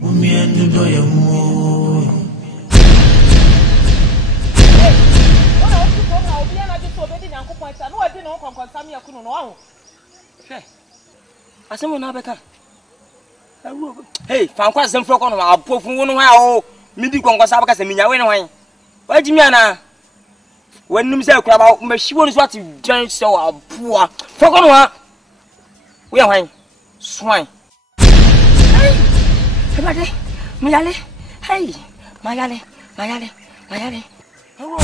Mumiendu do ya mo. Hey, fan kwa sem froko no apofu wonu ha o midi konko sa baka seminya we ne hwan wajimi ana wanum se kura ba mahyiwo no so ati jan se wa apoa froko no ha we hwan swan hey hebade mayale hey mayale oh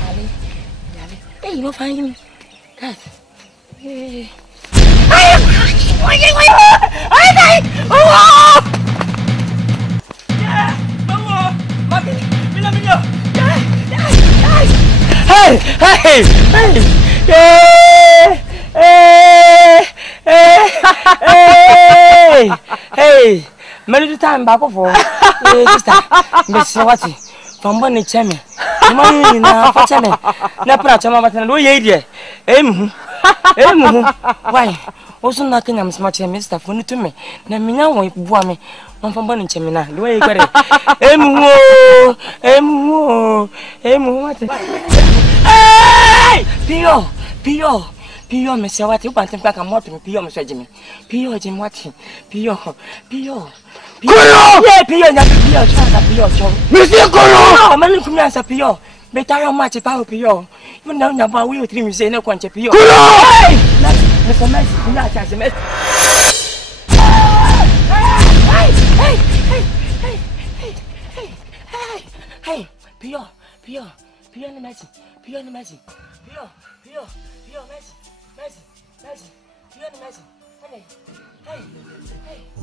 mayale hey no find me god hey hey, many time back for sister, Miss Wati, from Bonnie Chemi. Money now for Chemi. Napra Chama, no idea. Why? Also, nothing I'm smart, Mr. Funny to me. Namina won't bore me. One from Bonnie Chemina. The way you got it. Pio. Pio, Miss Wati, you want to back a more to Pio, Mr. Jimmy. Pio, Jim Wati. Pio. Yeah, Pio, Mr. Coro, man, from Yansa Pio. Better much about Pio. You know, now we will dream, say no quantity Pio. Mr. Messi, not as a mess. Hey, Pio, the Messi, Pio, Messi, hey.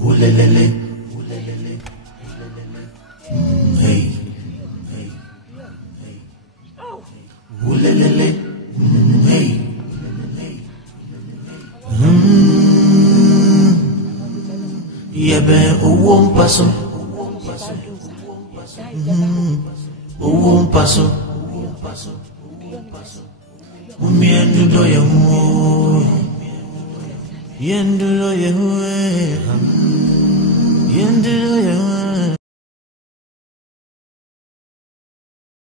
Ulelele. Hey. Ulelele. Hey. Yebe uwon paso. Uwon paso. Umiendu do ya mo. Yendu do ya. Yendu do ya.